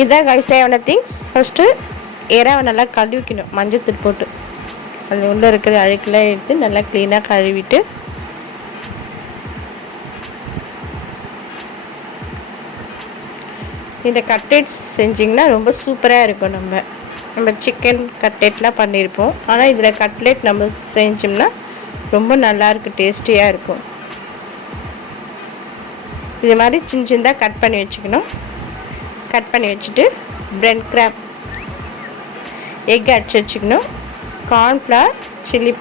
இதுதான் கைஸ் தேவையான things. First எறாவை நல்லா கழுவிக்கணும் மஞ்சத்தூள் போட்டு. அது உள்ளே இருக்கிற அழுக்கெல்லாம் எடுத்து நல்லா க்ளீனாக கழுவிட்டு இந்த கட்லெட்ஸ் செஞ்சிங்கன்னா ரொம்ப சூப்பராக இருக்கும். நம்ம சிக்கன் கட்லெட்லாம் பண்ணியிருப்போம், ஆனால் இதில் கட்லெட் நம்ம செஞ்சோம்னா ரொம்ப நல்லாயிருக்கு, டேஸ்டியாக இருக்கும். இது மாதிரி சின்ன சின்னதாக கட் பண்ணி வச்சுக்கணும். கட் பண்ணி வச்சுட்டு பிரெட் கிராம், எக் அடிச்சு வச்சுக்கணும், கார்ன்ஃப்ளவர், சில்லி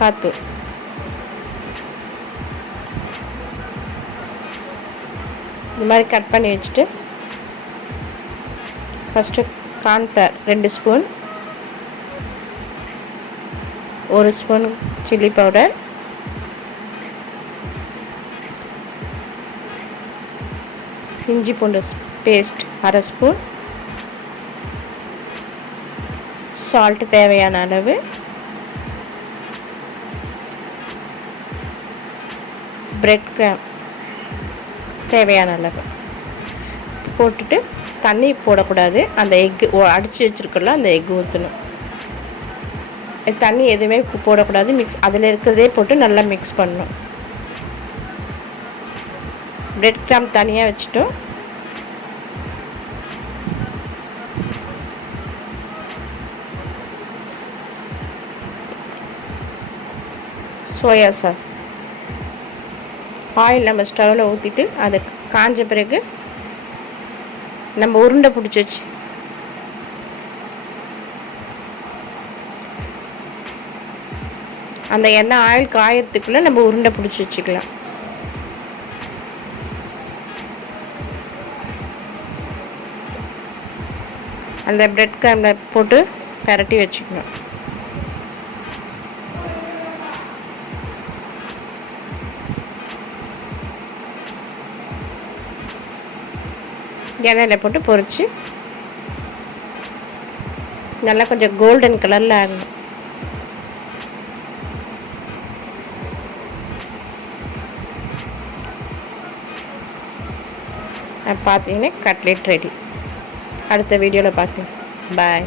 பாத்தூள், இது மாதிரி கட் பண்ணி வச்சுட்டு first cornflour 2 spoon, 1 spoon chilli powder, இஞ்சி பூண்டு பேஸ்ட் 1/2 ஸ்பூன், சால்ட் தேவையான அளவு, பிரெட் கிராம் தேவையான அளவு போட்டுட்டு தண்ணி போடக்கூடாது. அந்த எக்கு அடித்து வச்சுருக்கோம்ல அந்த எக்கு ஊற்றணும். தண்ணி எதுவுமே போடக்கூடாது. அதில் இருக்கிறதே போட்டு நல்லா மிக்ஸ் பண்ணணும். பிரெட் கிராம் தனியாக வச்சுட்டோம். சோயா சாஸ், ஆயில் நம்ம ஸ்டவ்வில் ஊற்றிட்டு அதை காஞ்ச பிறகு நம்ம உருண்டை பிடிச்சி வச்சு அந்த எண்ணெய் ஆயில் காயறதுக்குள்ளே நம்ம உருண்டை பிடிச்சி வச்சுக்கலாம். அந்த பிரெட் கிராமில் போட்டு பரட்டி வச்சுக்கணும். எண்ணெயில் போட்டு பொரித்து நல்லா கொஞ்சம் கோல்டன் கலரில் ஆகணும். பார்த்தீங்கன்னா கட்லெட் ரெடி. அடுத்த வீடியோவில் பார்க்கலாம். பாய்.